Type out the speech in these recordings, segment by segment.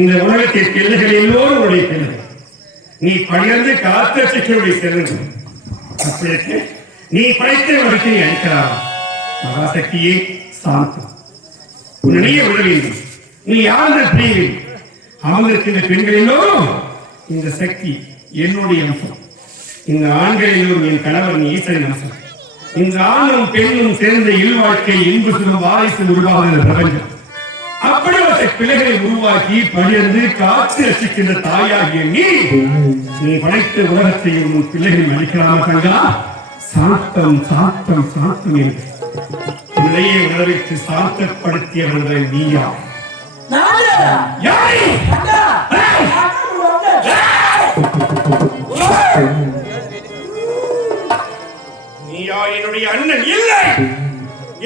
இந்த உலகத்தில் பிள்ளைகள் எல்லோரும் உடைய பிள்ளைகள். நீ பகிர்ந்து காத்தடைய செல்லுங்கள். அப்படியே நீ படைத்த உலகத்தை அழிக்கலாம். மகாசக்தியே சாந்தம் உன்னையே விட வேண்டும். நீ யாருந்த பிரிவில் அமர்ந்திருக்கின்ற பெண்கள் எல்லோரும் இந்த சக்தி என்னுடைய அம்சம். இந்த ஆண்கள் எல்லோரும் என் கணவன் ஈசனின் அம்சம். இந்த ஆணும் பெண்ணும் சேர்ந்த இல்வாழ்க்கை இன்பு சுகம் வாரிசு உருவாகிற பிரபஞ்சம். அப்படிப்பட்ட பிள்ளைகளை உருவாக்கி பகிர்ந்து காத்து ரசிக்கின்ற தாயாகிய நீ படைத்த உலகத்தையும் உன் பிள்ளைகளை அளிக்கலாமா தங்கா? சாத்தம் சாத்தம் சாத்தம் என்று நிலையை உணர்வித்து சாத்தப்படுத்தியவர்கள் நீயா? நீயா என்னுடைய அண்ணன் இல்லை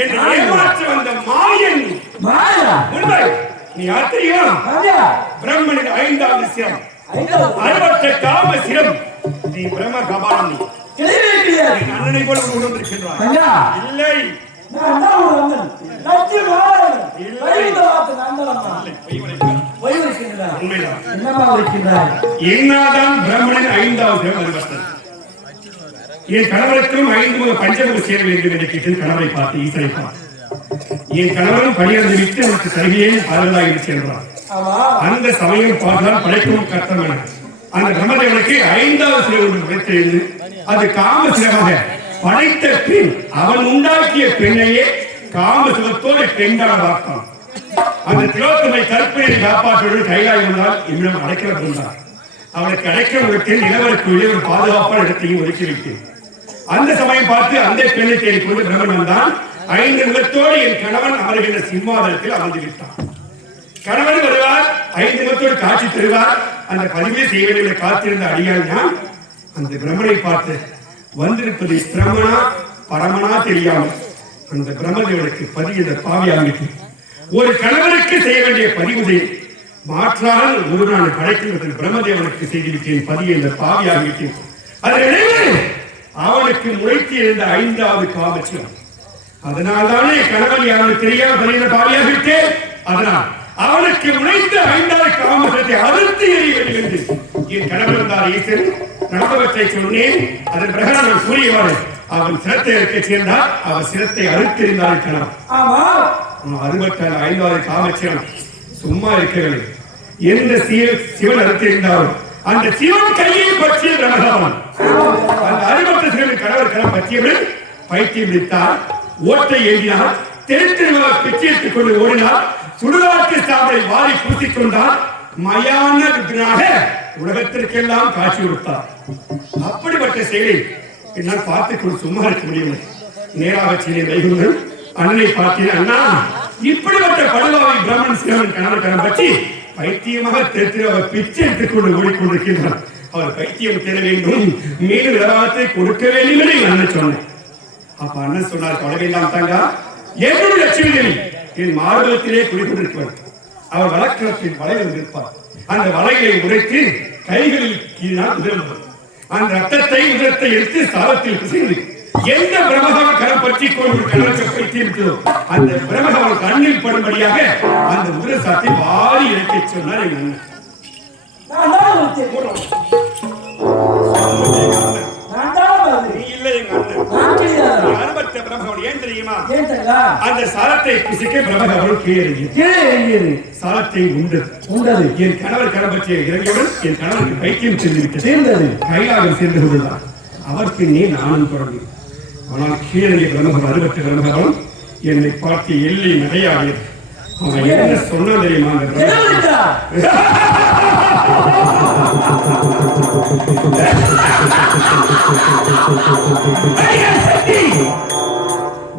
என்று ஏமாற்ற வந்த மாயன். உண்மை நீ யார் தெரியுமா? பிரம்மனின் 5வது சிரம், அறுபட்ட காம சிரம். நீ பிரம்ம கபாலம். நீ அண்ணனை போல உணர்ந்திருக்கின்றாய். இல்லை என்னதான் பிரம்மனின் 5வது சிரம் அறுபட்டது. என் கணவருக்கும் 5 பஞ்சமுக சேர வேண்டும் என்று கேட்டு கணவரை பார்த்து ஈசனை பார்த்து என் கணவரும் பணியாளர் விட்டு எனக்கு சலுகையை பாரலாக சென்றார். அந்த சமயம் பார்த்தால் படைக்கும் கர்த்தம் அந்த பிரம்மதேவனுக்கு 5வது சிரம் உடைத்தெழுந்து அது காம சிரமாக படைத்த பெண் அவன் உண்டாக்கிய பெண்ணையே காம சுகத்தோடு பெண்ணாக பார்த்தான். அந்த திலோத்தமை கற்பனையை காப்பாற்றுவது கைலாய் வந்தால் என்னிடம் அடைக்கல கொண்டார். அவனுக்கு அடைக்க உலகத்தில் நிலவரக்குள்ளே ஒரு பாதுகாப்பான இடத்தையும் ஒதுக்கி வைத்தேன். அந்த சமயம் பார்த்து அந்த பெண்ணை தேடிக்கொண்டு பிரம்மன் வந்தான். 5 முகத்தோடு என் கணவன் அமர்கின்ற சிம்மாதனத்தில் அமர்ந்து விட்டான். கணவன் வருவார், 5 முகத்தோடு காட்சி தருவார். அந்த பதிவே செய்ய வேண்டிய காத்திருந்த அடியான் நான் அந்த பிரம்மனை பார்த்து வந்திருப்பது பிரமணா பரமனா தெரியாமல் அந்த பிரம்மதேவனுக்கு பதிகின்ற பாவியாமிக்கு ஒரு கணவனுக்கு செய்ய வேண்டிய பதிவுதை மாற்றால் ஒரு நாள் படைக்கின்ற பிரம்மதேவனுக்கு செய்துவிட்டேன். பதிய இந்த பாவியாகிவிட்டேன். அதனிடையே அவனுக்கு முளைத்து இருந்த 5வது காமச்சியம். அதனால்தானே கணவன் யாரும் தெரியாமல் பதிகின்ற பாவியாகிவிட்டேன். அதனால் அவனுக்கு முளைத்த 5வது காமத்தை அறுத்து எறிய வேண்டும் என்று என் கணவன் இருந்தார். ஈசன் நடந்தவற்றை சொன்னேன். அதன் பிரகாரம் நான் கூறியவாறு அவன் சிரத்தை அறுக்க சேர்ந்தார். அவர் சிரத்தை அறுத்தெறிந்தார் கணவன். 5வது காமச்சியம் சும்மா இருக்கவில்லை. எந்த சிவன் அறுத்திருந்தாலும் அந்த சிவன் கையை பற்றிய பிரமகாவன் அந்த அறுபட்ட சிவன் கணவர் கணம் பற்றியவர்கள் பைத்தியம் விடுத்தார். ஓட்டை எழுதினார். தெருத்திருவா பிச்சை எடுத்துக் கொண்டு ஓடினார். சுடுகாட்டு சாம்பலை வாரி பூசிக் கொண்டார். மயான விக்னாக உலகத்திற்கெல்லாம் காட்சி கொடுத்தார். அப்படிப்பட்ட செயலை என்னால் பார்த்துக் கொண்டு சும்மா இருக்க முடியவில்லை. நேராக செய்ய வைகுங்கள் அண்ணனை பார்த்தேன். அண்ணா இப்படிப்பட்ட படுவாவை பிரம்மன் சிவன் கணவர் கணம் பற்றி பைத்தியமாக தெரிவித்து பிச்சை எடுத்துக் கொண்டு ஓடிக்கொண்டிருக்கின்றார். அவர் பைத்தியம் தெரிய வேண்டும், மேலும் விவகாரத்தை கொடுக்க வேண்டும் என்று அண்ணன் சொன்னேன். அப்ப அண்ணன் சொன்னார், கவலையெல்லாம் தாங்க என்னுடைய லட்சுமி தேவி என் மார்பகத்திலே குடிக்கொண்டிருக்கிறார். அவர் வழக்கத்தில் வளைவில் இருப்பார். அந்த வளைகளை உடைத்து கைகளில் கீழால் உதிர்ந்தது. அந்த ரத்தத்தை உதிரத்தை எடுத்து சாதத்தில் பிசைந்து எந்த பிரம்மகாவன் கரம் பற்றி கொண்டு கணவருக்கு பைத்தியிருக்கிறோ அந்த பிரம்மகாவன் கண்ணில் படும்படியாக அந்த உதிர சாத்தை வாரி இறக்க சொன்னார் என் அண்ணன். அந்த சாலத்தை பிசிக்க பிரம்மகாவன் கீழே சாலத்தை உண்டது. என் கணவர் கரம்பற்றிய இறங்கியுடன் என் கணவருக்கு பைத்தியம் சேர்ந்தது. கைலாகம் சேர்ந்து கொண்டுதான் அவர் பின்னே நானும் தொடர்ந்தேன். ஆனால் கீழே பிரம்மகம் அறுபட்ட பிரம்மகம் என்னை பார்த்து எள்ளி நடையாடியது. அவன் என்ன சொன்ன தெரியுமா?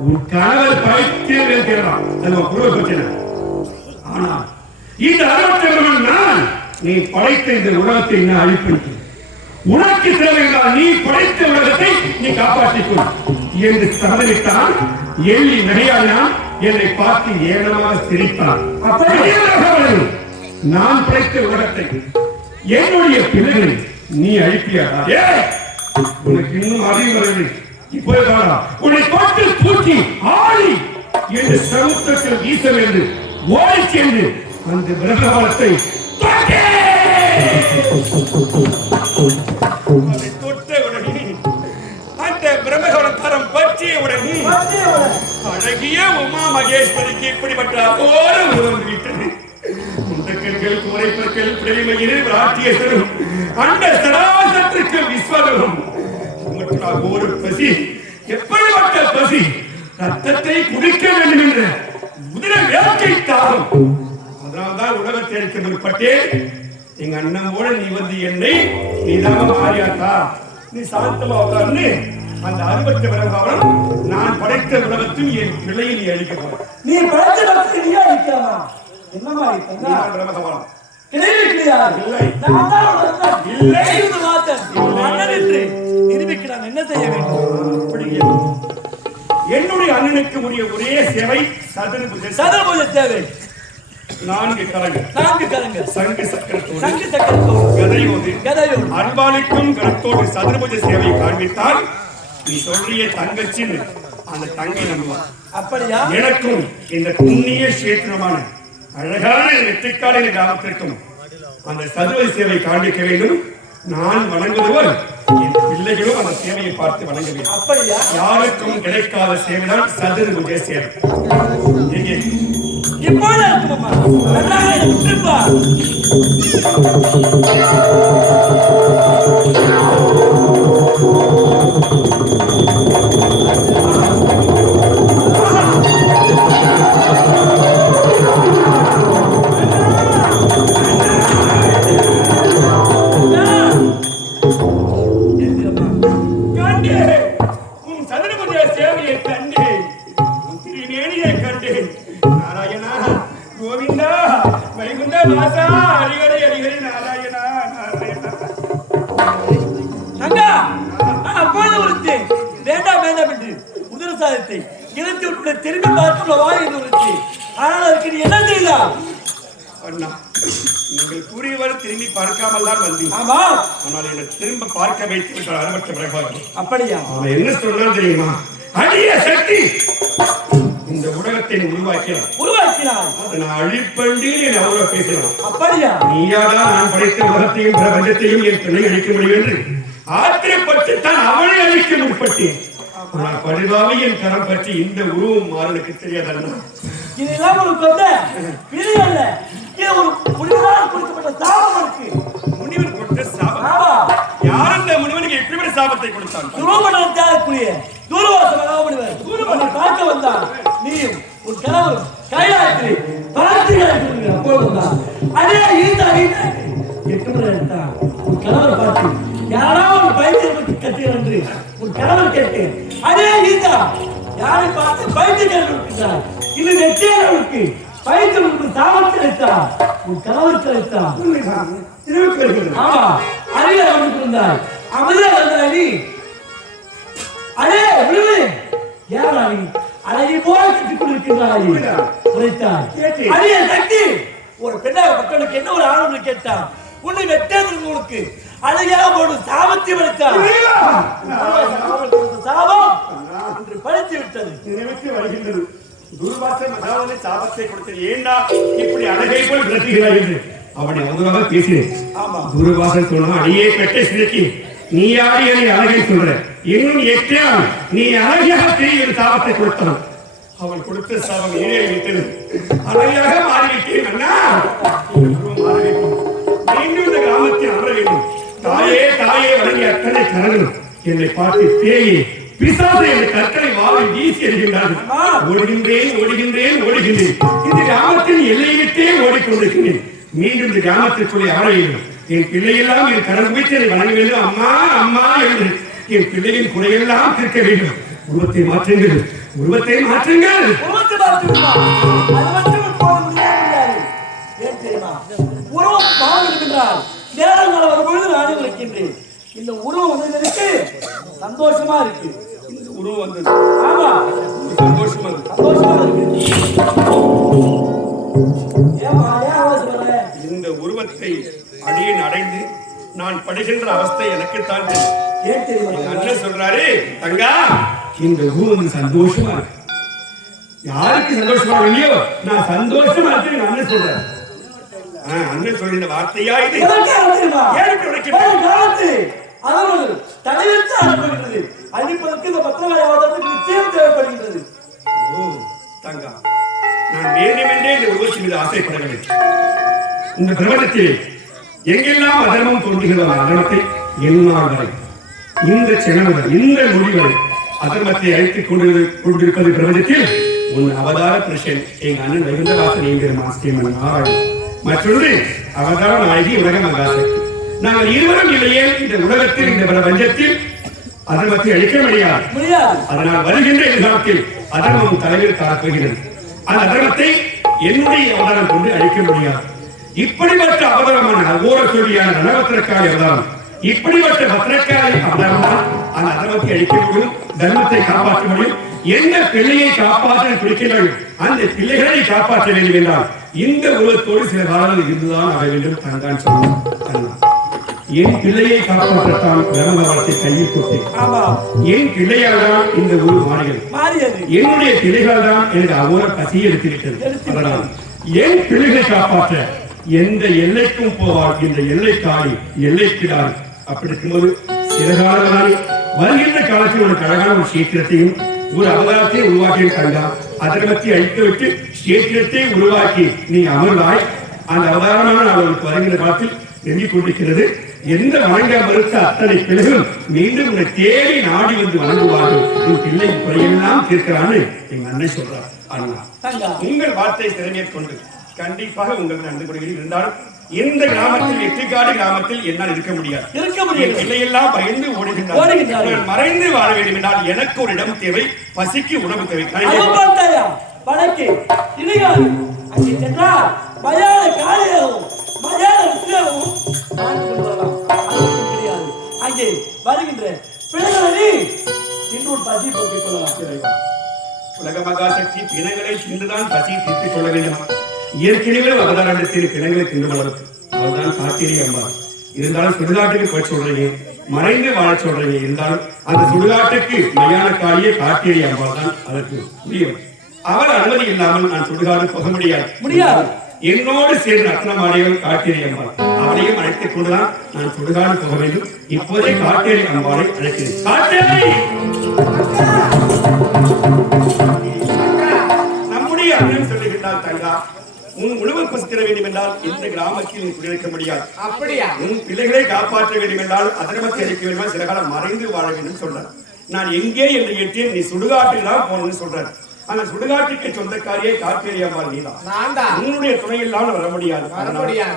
உன் கணவர் பைத்தியம் இருக்கிறான். ஆனால் இந்த அறுபட்டவர்கள் நான் நீ படைத்த இந்த உலகத்தை நான் அழிப்பேன். உனக்கு தேவையான நீ படைத்த உலகத்தை நீ காப்பாற்றிக்கொள் என்று சமதளித்தான். எள்ளி நகையாடினான். என்னை பார்த்து ஏளனமாக சிரித்தான். நான் படைத்த உலகத்தை என்னுடைய பிள்ளைகளை நீ அழிப்பியாடா? உனக்கு இன்னும் அறிவு வரவில்லை. இப்போது உன்னை தொட்டு தூக்கி ஆடி என்று சமுத்திரத்தில் வீச வேண்டும். ஓடி சென்று அந்த பிரம்மகாலத்தை தொட்ட உடனே அந்த பிரம்மகாலம் தரம் பற்றிய உடனே அழகிய உமா மகேஸ்வரிக்கு இப்படிப்பட்ட அகோர உருவம் விட்டது. முண்டக்கண்கள் குறைப்பற்கள் பிரேமையிலே ராட்டியேஸ்வரம் அந்த சராசத்திற்கு விஸ்வகம் ஒரு பசி. எப்படிப்பட்ட பசி? ரத்தத்தை குடிக்க வேண்டும் என்ற உதிர வேட்கை தாகம். அதனால்தான் உலகத்தை அளிக்க முற்பட்டேன். எங்க அண்ணனோட நீ வந்து என்னை நீதான் மாறியாத்தா, நீ சாந்தமா உட்கார்ந்து அந்த அறுபட்ட பிரகாரம் நான் படைத்த உலகத்தில் என் பிள்ளையை நீ அழிக்க போற. நீ படைத்த உலகத்தை நீ அழிக்கலாமா? என்னமா இருக்கா பிரம்மகவனம் என்ன செய்ய வேண்டும்? என்னுடைய அண்ணனுக்கு உரிய ஒரே சேவை சதுர்புஜ சேவை. 4 கரங்கள் சங்கு சக்கரத்தோடு கதையோடு அன்பாளிக்கும் கரத்தோடு சதுர்புஜ சேவை காண்பித்தால் நீ சொல்றிய தங்கச்சின்னு அந்த தங்கை நம்புவான். அப்படியா? எனக்கும் இந்த புண்ணிய கஷேத்திரமான அழகான வெற்றிக்கான கிராமத்திற்கும் அந்த சதுர்புஜ சேவை காண்பிக்க வேண்டும். நான் வணங்குபவர் என் பிள்ளைகளும் அந்த சேவையை பார்த்து வணங்க வேண்டும். அப்படியா? யாருக்கும் கிடைக்காத சேவைதான் சதுர்புஜ சேவை. எங்கே இப்போது திரும்பி பார்த்து ஆனால் அதுக்கு நீ என்ன செய்யலாம்? நீங்கள் கூறியவர் திரும்பி பார்க்காமல் தான் வந்தீங்க. ஆமா, ஆனால் என்னை திரும்ப பார்க்க வைத்து விட்டார் அறுபட்ட பிரகாரம். அப்படியா? அவன் என்ன சொன்னான் தெரியுமா? அழிய சக்தி இந்த உலகத்தை உருவாக்கினான். அதை நான் அழிப்பண்டி அவ்வளவு பேசலாம். அப்படியா? நீயாடா நான் படைத்த உலகத்தையும் பிரபஞ்சத்தையும் என் பிள்ளை அழிக்க முடியும் என்று ஆத்திரப்பட்டு தான் அவனை அழிக்க முற்பட்டேன். பரிவாவை என் கரம் பற்றி இந்த உருவம் மாறனுக்கு தெரியாதா? இதெல்லாம் ஒரு கொண்ட பிரிவு அல்ல. இது ஒரு முனிவரால் கொடுக்கப்பட்ட சாபம் இருக்கு. முனிவர் கொடுத்த சாபம். யார் அந்த முனிவனுக்கு எப்படிப்பட்ட சாபத்தை கொடுத்தான்? துருவமண்டலத்தாருக்குரிய துருவாச மகாமுனிவர் துருவனை பார்க்க வந்தான். நீயும் உன் கணவர் கைலாயத்தில் பார்த்து அப்பொழுதுதான் அதே ஈந்தா 8 முறை எடுத்தான். உன் கணவரை பார்த்து யாராவது பைத்தியத்தை கட்டுகிறார் என்று உன் கணவர் கேட்டேன். அதே ஈந்தா யாரை பார்த்து பைத்தியம் இருக்கிறார். இது வெற்றியாளருக்கு பைத்தியம் சாமர்த்தியம் வைத்தார். உன் கணவருக்கு வைத்தார். ஆமா, அருகே இருந்தார். அமைதியாக இருந்தாய் நீ. அதே விழுவு யாராணி அழகி போல கட்டிக் கொண்டிருக்கிறாய். அரிய சக்தி ஒரு பெண்ணாக பட்டவனுக்கு என்ன ஒரு ஆளுநர் கேட்டான். உன்னை வெட்டேற்கு அழகாக ஒரு சாபத்தை வளைத்தான். சாபம் என்று பழித்து விட்டது. நினைவுக்கு வருகின்றது. துர்வாசன் அதாவது சாபத்தை கொடுத்தது. ஏண்டா இப்படி அழகை போல் விளக்குகிறாய் என்று அவனை அவதூறாக பேசினேன். துர்வாசன் சொன்னா அடியே பெற்ற சிறுக்கி நீ யாரு என்னை அழகை சொல்ற, இன்னும் எட்டாம் நீ அழகாக பெரிய ஒரு சாபத்தை கொடுத்தான். அவன் கொடுத்த சாபம் ஏறி விட்டது. அழகாக மாறிவிட்டேன் அண்ணா. மீண்டும் இந்த கிராமத்தில் அமர வேண்டும். தாயே தாயே வழங்கிய அத்தனை கரங்களும் என்னை பார்த்து பேயே பிசாசு என்ற கற்களை வாழை வீசி எறிகின்றார்கள். ஓடுகின்றேன் ஓடுகின்றேன் ஓடுகின்றேன். இந்த கிராமத்தின் எல்லை விட்டே ஓடிக்கொண்டிருக்கிறேன். மீண்டும் இந்த கிராமத்திற்குள்ளே அமர வேண்டும். என் பிள்ளையெல்லாம் என் கடன் வைத்து என்னை வணங்க வேண்டும். அம்மா அம்மா என்று என் பிள்ளையின் குறையெல்லாம் தீர்க்க வேண்டும். உருவத்தை மாற்றுங்கள், உருவத்தை மாற்றுங்கள். உருவம் மாறும் என்றால் நேரங்கள் வரும்பொழுது நானே இருக்கின்றேன். இந்த உருவம் வந்ததற்கு சந்தோஷமா இருக்கு. இந்த உருவம் வந்தது. ஆமா சந்தோஷமா இருக்கு. சந்தோஷமா இருக்கு. ஏமா ஏன் அவசரம்? இந்த உருவத்தை அடியேன் அடைந்து நான் படுகின்ற அவஸ்தை எனக்குத்தான் தெரியும். ஏன் தெரியுமா? அண்ணன் சொல்றாரு, தங்கா இந்த உருவம் சந்தோஷமா இருக்கு. யாருக்கு சந்தோஷமா இல்லையோ நான் சந்தோஷமா இருக்கு. அண்ணன் சொல்றேன். அண்ணன் சொல்ற வார்த்தையா இது? அதாவது தலைவருக்கு அனுப்புகின்றது. அழிப்பதற்கு இந்த பத்திரகாயவாதத்துக்கு நிச்சயம் தேவைப்படுகின்றது. ஓ தங்கா, நான் வேண்டுமென்றே இந்த உருவத்தின் மீது ஆசைப்படவில்லை. இந்த பிரபஞ்சத்தில் எங்கெல்லாம் அதர்மம் தோன்றுகிறதோ அதர்மத்தை என்னால் வரை இந்த செனவுகள் இந்த மொழிகள் அதர்மத்தை அழைத்துக் கொண்டிருப்பது பிரபஞ்சத்தில் உன் அவதார புருஷன் எங்க அண்ணன் வைகுந்த வாசன் என்கிற மாஸ்டர் நாராயணன், மற்றொன்று அவதார நாயகி உலக மகாசக்தி. நாங்கள் இருவரும் இல்லையே இந்த உலகத்தில் இந்த பிரபஞ்சத்தில் அதர்மத்தை அழிக்க முடியாது. அதனால் வருகின்ற எதிர்காலத்தில் அதர்மம் தலைவில் காணப்போகிறது. அந்த அதர்மத்தை என்னுடைய அவதாரம் கொண்டு அழிக்க முடியாது. இப்படிப்பட்ட அவதாரமான அகோர சொல்லியான ரணபத்திரக்காரி அவதாரம், இப்படிப்பட்ட பத்திரக்காரி அவதாரம் தான் அந்த அதர்மத்தை அழிக்க முடியும், தர்மத்தை காப்பாற்ற முடியும். எந்த பிள்ளையை காப்பாற்ற பிடிக்கிறார்கள் அந்த பிள்ளைகளை காப்பாற்ற வேண்டும் என்றால் இந்த உலகத்தோடு சில காலங்கள் இருந்துதான் ஆக வேண்டும். தந்தான் சொன்னான், என் பிள்ளையை காப்பாற்றத்தான் பிரம்மவரத்தை கையில் கொடுத்தேன். என் பிள்ளையால் தான் இந்த ஊர் மாறியது. என்னுடைய பிள்ளைகள் தான் எனக்கு அவ்வளவு பசி எடுத்திருக்கிறது. அதனால் என் பிள்ளைகளை காப்பாற்ற எந்த எல்லைக்கும் போவார். இந்த எல்லைக்காரி எல்லைக்கிறார். அப்படி இருக்கும்போது சில காலங்களால் வருகின்ற காலத்தில் ஒரு அழகான ஒரு சீக்கிரத்தையும் ஒரு அவதாரத்தை உருவாக்கிய தங்கா, அதர்மத்தை அழித்துவிட்டு சீக்கிரத்தை உருவாக்கி நீ அமர்வாய். அந்த அவதாரமான அவர்களுக்கு வருகின்ற காலத்தில் எண்ணிக் கொண்டிருக்கிறது. எந்த வணங்க மறுத்த அத்தனை பிள்ளைகளும் மீண்டும் உன்னை தேடி நாடி வந்து வணங்குவார்கள். உன் பிள்ளை குறையெல்லாம் தீர்க்கிறான்னு எங்க அண்ணன் சொல்றார். அண்ணா, உங்கள் வார்த்தை திறமையேற்கொண்டு கண்டிப்பாக உங்களுக்கு நடந்து கொள்கிறீர்கள். இருந்தாலும் இந்த கிராமத்தில் எட்டிக்காடு கிராமத்தில் என்னால் இருக்க முடியாது. பிள்ளையெல்லாம் பயந்து ஓடுகின்றார்கள். மறைந்து வாழ வேண்டும் என்றால் எனக்கு ஒரு இடம் தேவை, பசிக்கு உணவு தேவை. அங்கே வருகின்ற பிள்ளைகளை இன்னொரு பசி போக்கிக் கொள்ளலாம். உலக மகாசக்தி பிணங்களை தின்றுதான் பசி தீர்த்துக் கொள்ள வேண்டும். இயற்கையிலே அவதாரத்தில் பிணங்களை தின்று வளர்த்து அவர்தான் காத்திரி அம்மா. இருந்தாலும் சுடுகாட்டுக்கு போய் சொல்றீங்க, மறைந்து வாழ சொல்றீங்க. இருந்தாலும் அந்த சுடுகாட்டுக்கு மையான காலியே காத்திரி அம்மா தான் அதற்கு முடியும். அவர் அனுமதி இல்லாமல் நான் சுடுகாடு போக முடியாது. என்னோடு சேர்ந்த அத்தனமாடிகள் காட்டேரி அம்பாள், அவளையும் அழைத்துக் கொண்டுதான் நான் சுடுகாடு போக வேண்டும். இப்போதே காட்டேரி அம்பாளை அழைக்கிறேன். காட்டேரி, நம்முடைய அண்ணன் சொல்லுகின்றார், தங்கா உன் உணவு பசித்திர வேண்டும் என்றால் இந்த கிராமத்தில் நீ குடியிருக்க முடியாது. அப்படியா? உன் பிள்ளைகளை காப்பாற்ற வேண்டும் என்றால் அதர்மத்தை அழிக்க வேண்டும், சில காலம் மறைந்து வாழ வேண்டும் சொல்றார். நான் எங்கே என்று கேட்டேன். நீ சுடுகாட்டுக்கு தான் போகணும்னு சொல்றாரு. அந்த சுடுகாட்டுக்கு சொந்தக்காரியை காட்டேரி அம்பாள் நீதான். உன்னுடைய துணையெல்லாம் வர முடியாது.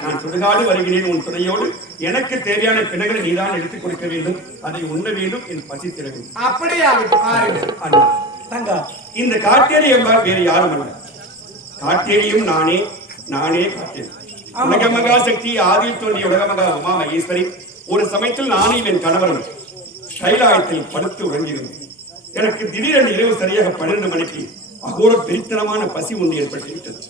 நான் சுடுகாடு வருகிறேன். உன் துணையோடு எனக்கு தேவையான பிணங்களை நீதான் எடுத்துக் கொடுக்க வேண்டும். அதை உண்ண வேண்டும். என் பசி திற வேண்டும். அப்படியா? அண்ணா தங்கா, இந்த காட்டேரி அம்பாள் வேறு யாரும் அல்ல. காட்டேரியும் நானே காட்டேரி. உலக மகாசக்தி ஆதியில் தோன்றிய உலக மகா உமா மகேஸ்வரி. ஒரு சமயத்தில் நானும் என் கணவரும் கைலாயத்தில் படுத்து உறங்கியிருந்தோம். எனக்கு திடீரென்று இரவு சரியாக 12 மணிக்கு அகோர பெரித்தனமான பசி ஒன்று ஏற்பட்டுவிட்டது.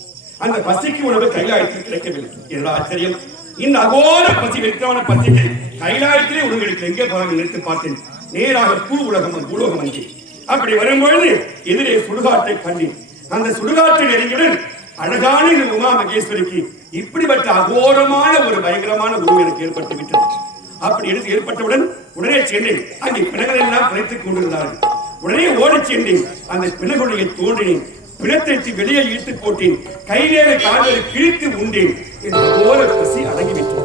அந்த பசிக்கு உணவு கைலாயத்தில் கிடைக்கவில்லை. என்னடா ஆச்சரியம்! இந்த அகோர பசி வெறித்தனமான பசிக்கு கைலாயத்திலே உணவு கிடைக்க எங்கே போறாங்க நினைத்து பார்த்தேன். நேராக பூலோகம் அங்கே. அப்படி வரும்பொழுது எதிரே சுடுகாட்டை கண்டேன். அந்த சுடுகாட்டை நெருங்கியுடன் அழகான இந்த உமா மகேஸ்வரிக்கு இப்படிப்பட்ட அகோரமான ஒரு பயங்கரமான உருவம் எனக்கு ஏற்பட்டு விட்டது. அப்படி எடுத்து ஏற்பட்டவுடன் உடனே சென்றேன். அங்கே பிணங்களை எல்லாம் பிணைத்துக் கொண்டிருந்தார்கள். உடனே ஓடிச் சென்றேன். அந்த பிணகுடைய தோன்றினேன். பிணத்தை வெளியே இழுத்து போட்டேன். கையிலே கால்களை கிழித்து உண்டேன். என் அகோர பசி அடங்கிவிட்டது.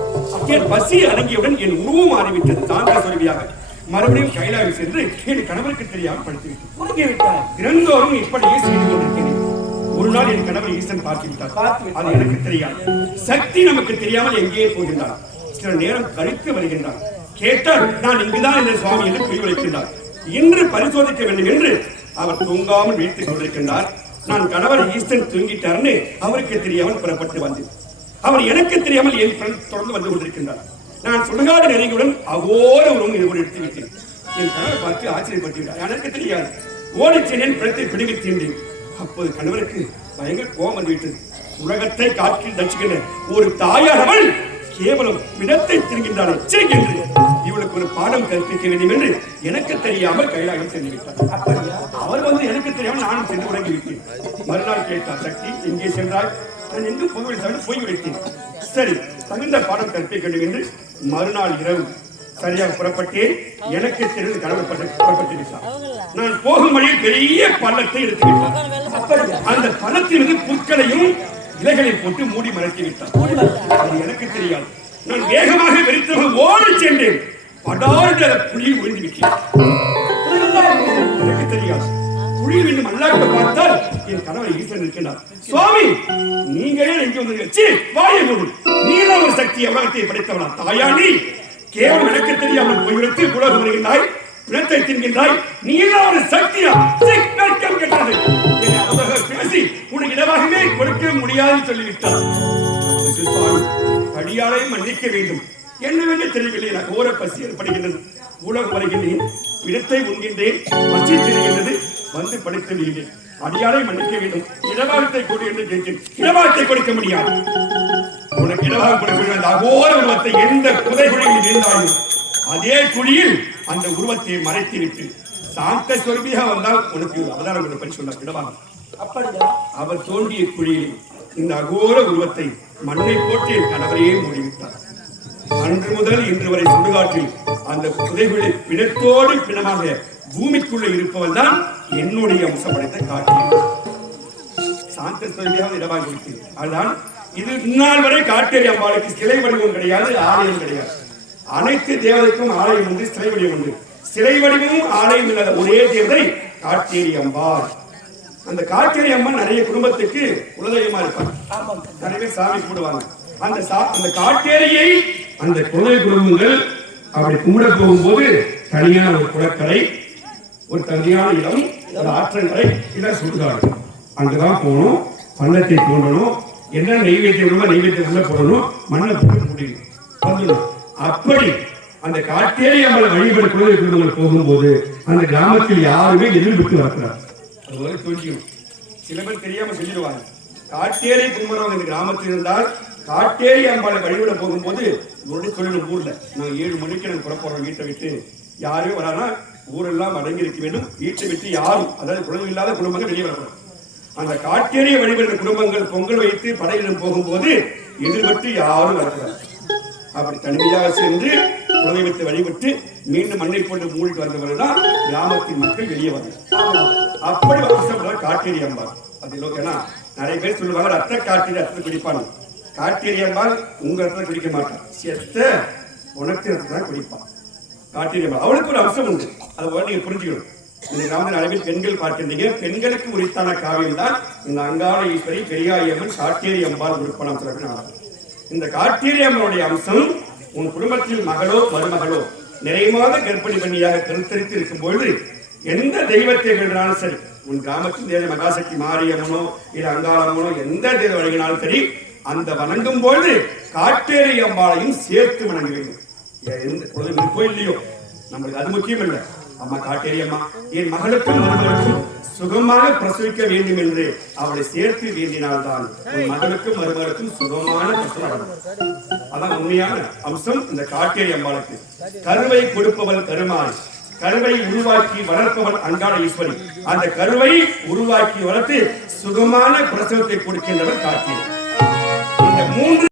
என் பசி அடங்கியவுடன் என் உருவம் மாறிவிட்டது. தாந்திர சொருவியாக மறுபடியும் கைலாயம் சென்று என் கணவருக்கு தெரியாமல் படுத்திவிட்டார். தினந்தோறும் இப்படியே செய்து கொண்டிருக்கிறேன். ஒரு நாள் என் கணவர் ஈசன் பார்த்து விட்டார். அது எனக்கு தெரியாது. சக்தி நமக்கு தெரியாமல் எங்கே போகின்றார். சில நேரம் கழித்து வருகின்றார். கேட்டால் நான் இங்குதான் என்ற சுவாமி என்று புரிவளிக்கின்றார். இன்று பரிசோதிக்க வேண்டும் என்று அவர் தூங்காமல் வீட்டுக் கொண்டிருக்கின்றார். நான் கணவர் ஈசன் தூங்கிட்டார்னு அவருக்கு தெரியாமல் புறப்பட்டு வந்தேன். அவர் எனக்கு தெரியாமல் என் தொடர்ந்து வந்து கொண்டிருக்கின்றார். நான் சுடுகாடு நெருங்கியுடன் அகோர உருவம் இது எடுத்து விட்டேன். என் கணவர் பார்த்து ஆச்சரியப்பட்டு விட்டார். எனக்கு தெரியாது. ஓடிச்சேன் பிணத்தை பிடிவி தீண்டேன். அப்போது கணவருக்கு பயங்கர கோபம் வந்துவிட்டது. உலகத்தை காற்றில் தச்சுகின்ற ஒரு தாயானவள் கேவலம் பிணத்தை திருகின்றாள் என்று இவளுக்கு ஒரு பாடம் கற்பிக்க வேண்டும் என்று எனக்கு தெரியாமல் கைலாயம் சென்று விட்டார். அவர் வந்து எனக்கு தெரியாமல் நானும் சென்று உறங்கிவிட்டேன். மறுநாள் கேட்டார், சக்தி எங்கே சென்றால்? நான் எங்கு போய் வைத்தேன். சரி, தகுந்த பாடம் கற்பிக்க வேண்டும் என்று மறுநாள் இரவு சரியாக புறப்பட்டேன். எனக்கு தெரிந்து கணவர் புறப்பட்டு விட்டார். நான் போகும் வழியில் பெரிய பள்ளத்தை எடுத்து விட்டார். அந்த பள்ளத்தின் மீது புற்களையும் இலைகளை போட்டு மூடி மறைத்து விட்டார். அது எனக்கு தெரியாது. நான் வேகமாக வெறித்தவர்கள் ஓடி சென்றேன். படாத புலியில் விழுந்து விட்டேன். எனக்கு தெரியாது. புலியில் இன்னும் அல்லாக்க பார்த்தால் என் கணவர் ஈசன் இருக்கின்றார். சுவாமி, நீங்களே எங்கே வந்து வாயை மூடு. நீல ஒரு சக்தி உலகத்தை படைத்தவனா? தாயா நீ கேவலம் எனக்கு தெரியாமல் போய்விடுத்து உலகம் வருகின்றாய், பிணத்தை தின்கின்றாய். நீ எல்லாம் ஒரு சக்தியா? கேட்டது பேசி உனக்கு இடமாகவே கொடுக்க முடியாது சொல்லிவிட்டார். அடியாளை மன்னிக்க வேண்டும். என்னவென்று தெரியவில்லை. நான் கோர பசி ஏற்படுகின்றது. உலகம் வருகின்றேன், பிணத்தை உண்கின்றேன், பசி தெரிகின்றது, வந்து படுத்து விடுகிறேன். அடியாளை மன்னிக்க வேண்டும். இடவாகத்தை கொடு என்று கேட்கிறேன். இடவாகத்தை கொடுக்க முடியாது. உனக்கு இடவாக கொடுக்க அந்த அகோர உருவத்தை எந்த புதைகுழியில் இருந்தாலும் அதே குழியில் அந்த உருவத்தை மறைத்து விட்டு சாந்த சொர்பியாக வந்தால் உனக்கு அவதாரம் பண்ண சொன்னார். இடவாக அவர் தோன்றிய குழியில் இந்த அகோர உருவத்தை மண்ணை போட்டு என் கணவரையே மூடிவிட்டார். அன்று முதல் இன்று வரை சுடுகாட்டில் அந்த புதைகுழி பிணத்தோடு பிணமாக பூமிக்குள்ள இருப்பவன் தான் என்னுடைய அம்சம் படைத்த காட்டில் சாந்த சொர்பியாக இடமாக கொடுத்தேன். அதுதான் இது இந்நாள் வரை காட்டேரி அம்பாளுக்கு சிலை வடிவம் கிடையாது, ஆலயம் கிடையாது. அனைத்து தேவதைக்கும் ஆலயம் உண்டு, சிலை வடிவம் உண்டு. சிலை வடிவமும் ஆலயம் இல்லாத ஒரே தேவதை காட்டேரி அம்பாள். அந்த காட்டேரி அம்மன் நிறைய குடும்பத்துக்கு குலதெய்வமா இருப்பாங்க. நிறைய பேர் சாமி கும்பிடுவாங்க. அந்த காட்டேரியை அந்த குலதெய்வ குடும்பங்கள் அப்படி கும்பிட போகும்போது தனியான ஒரு குளக்கரை, ஒரு தனியான இடம், ஒரு ஆற்றங்கரை, இதான் சுடுகாடு. அங்கதான் போகணும், பள்ளத்தை தோண்டணும், என்ன நெய்வேத்தியம் நெய்வேத்தியம் உள்ள போடணும், மண்ணை போட்டு முடியும் வந்துடும். அப்படி அந்த காட்டேரி அம்மன் வழிபட குலதெய்வ குடும்பங்கள் போகும்போது அந்த கிராமத்தில் யாருமே எதிர்விட்டு வரக்கூடாது. அது தோன்றியும் சில பேர் தெரியாம சொல்லிடுவாங்க. காட்டேரி கும்புறவங்க இந்த கிராமத்தில் இருந்தால் காட்டேரி அம்பாளை வழிபட போகும்போது சொல்லணும், ஊர்ல நாங்க 7 மணிக்கு நாங்க புறப்படுறோம் வீட்டை விட்டு, யாருமே வரானா ஊரெல்லாம் அடங்கி இருக்க வேண்டும். வீட்டை விட்டு யாரும், அதாவது குழந்தை இல்லாத குடும்பங்கள் வெளியே வரக்கூடாது. அந்த காட்டேரியை வழிபடுற குடும்பங்கள் பொங்கல் வைத்து படையிடம் போகும்போது எதிர்பட்டு யாரும் வரக்கூடாது. அப்படி தனிமையாக சென்று குலதெய்வத்தை வழிபட்டு மீண்டும் மண்ணை போட்டு மூடிட்டு வந்தவர்கள் கிராமத்தின் மக்கள் வெளியே வரணும். அப்படி அவசரப்படுற காட்டேரி அம்பாள். அது ஏன்னா நிறைய பேர் சொல்லுவாங்க ரத்த காட்டேரி ரத்தத்தை குடிப்பாங்க. காட்டேரி அம்பாள் உங்க ரத்தத்தை குடிக்க மாட்டான், செத்த உனக்கு ரத்தத்தை தான் குடிப்பான் காட்டேரி அம்பாள். அவளுக்கு ஒரு அம்சம் உண்டு, அதை நீங்க புரிஞ்சுக்கணும். இந்த கிராமத்தில் அளவில் பெண்கள் பார்க்கின்றீங்க. பெண்களுக்கு உரித்தான காவியம் தான் இந்த அங்காள ஈஸ்வரி, பெரியாயி அம்மன், காட்டேரி அம்பாள் உறுப்பணம் சொல்றாங்க. இந்த காட்டேரி அம்மனுடைய அம்சம் உன் குடும்பத்தில் மகளோ மருமகளோ நிறைமாத கர்ப்பிணி பண்ணியாக கருத்தரித்து இருக்கும் பொழுது எந்த தெய்வத்தை வேண்டாலும் சரி, உன் கிராமத்தில் தேவை மகாசக்தி மாரியம்மனோ இல்ல அங்காளம்மனோ எந்த தெய்வம் வணங்கினாலும் சரி, அந்த வணங்கும் பொழுது காட்டேரி அம்பாளையும் சேர்த்து வணங்க வேண்டும். எந்த கோயில் இல்லையோ நம்மளுக்கு அது முக்கியம் இல்லை. அம்மா காட்டேரி அம்மா, என் மகளுக்கும் மருமகளுக்கும் சுகமாக பிரசவிக்க வேண்டும் என்று அவளை சேர்த்து வேண்டினால்தான் உன் மகளுக்கும் மருமகளுக்கும் சுகமான பிரசவம் நடக்கும். அதான் உண்மையான அம்சம் இந்த காட்டேரி அம்பாளுக்கு. கருவை கொடுப்பவள் கருமாய், கருவை உருவாக்கி வளர்ப்பவள் அங்காள ஈஸ்வரி. அந்த கருவை உருவாக்கி வளர்த்து சுகமான பிரசவத்தை கொடுக்கின்றவர் காட்டேரி. இந்த 3